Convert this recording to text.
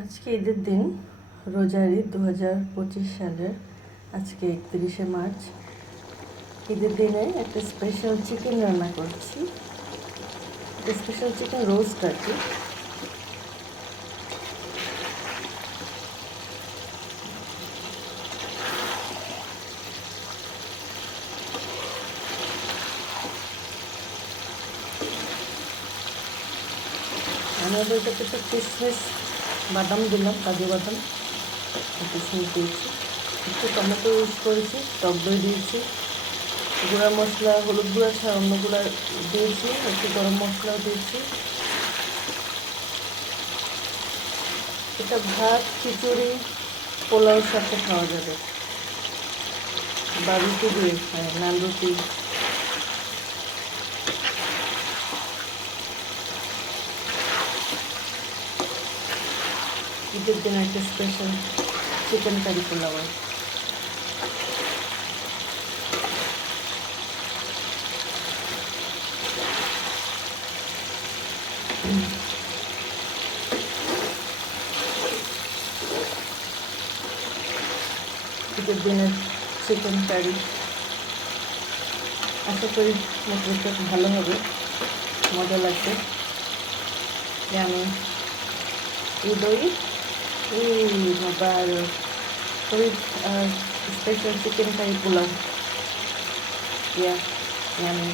আজকে ঈদের দিন রোজার ঈদ দু হাজার পঁচিশ সালের আজকে একত্রিশে মার্চ। ঈদের দিনে একটা স্পেশাল চিকেন রান্না করছি। স্পেশাল চিকেন রোস্ট আর কি আমি আবার এটাতে একটু কিশমিশ বাদাম দিলাম কাজু বাদাম কিশমিশ দিয়েছি, একটু টমেটো ইউজ করেছি, টক দই দিয়েছি, গুঁড়া মশলা, হলুদ গুঁড়া ছাড়া অন্য গুঁড়া দিয়েছি, একটু গরম মশলাও দিয়েছি। এটা ভাত, খিচুড়ি পোলাওর সাথে খাওয়া যাবে। বা রুটি দিয়ে হ্যাঁ নান রুটি। ঈদের দিন একটা স্পেশাল চিকেন কারি পোলাও ঈদের দিনের চিকেন কারি আশা করি মোটামুটি ভালো হবে মজা লাগবে। আমি ঈদই ঈদ মোবারক খুবই স্পেশাল চিকেন কারি পোলাও ইয়া ইয়ামি